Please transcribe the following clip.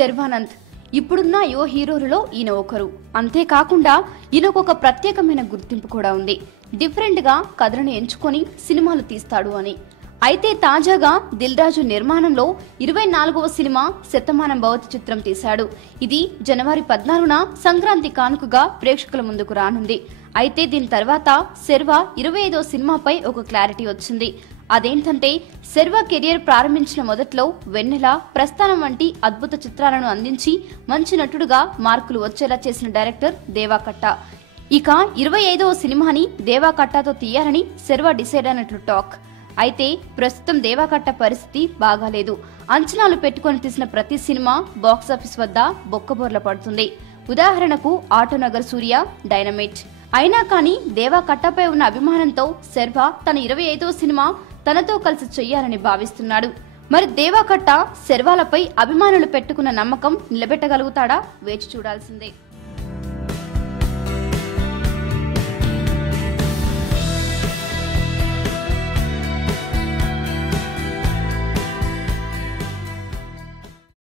శర్వానంద్ ఇప్పుడున్న యువ హీరోలలో ఈయన ఒకరు. అంతేకాకుండా ఈయనకు ఒక ప్రత్యేకమైన గుర్తింపు కూడా ఉంది. డిఫరెంట్ గా కథలను ఎంచుకొని సినిమాలు తీస్తాడు అని. అయితే తాజాగా దిల్ రాజు నిర్మాణంలో 24వ సినిమా శతమానం భవతి చిత్రం తీశాడు. ఇది జనవరి 14న సంక్రాంతి కానుకగా ప్రేక్షకుల ముందుకు రానుంది. అయితే దీని తర్వాత శర్వా 25వ సినిమాపై ఒక క్లారిటీ వచ్చింది. అదేంటంటే శర్వా కెరియర్ ప్రారంభించిన మొదట్లో వెన్నెల, ప్రస్థానం వంటి అద్భుత చిత్రాలను అందించి మంచి నటుడుగా మార్కులు వచ్చేలా చేసిన డైరెక్టర్ దేవా కట్టా. ఇక 25వ సినిమాని దేవా కట్టాతో తీయాలని శర్వా డిసైడ్ అయినట్లు టాక్. అయితే ప్రస్తుతం దేవా కట్టా పరిస్థితి బాగాలేదు. అంచనాలు పెట్టుకొని తీసిన ప్రతి సినిమా బాక్సాఫీస్ వద్ద బొక్కబోర్ల పడుతుంది. ఉదాహరణకు ఆటోనగర్ సూర్య, డైనమైట్. అయినా కానీ దేవా కట్టాపై ఉన్న అభిమానంతో శర్వా తన 25వ సినిమా తనతో కలిసి చెయ్యాలని భావిస్తున్నాడు. మరి దేవా కట్టా శర్వాలపై అభిమానులు పెట్టుకున్న నమ్మకం నిలబెట్టగలుగుతాడా? వేచి చూడాల్సిందే.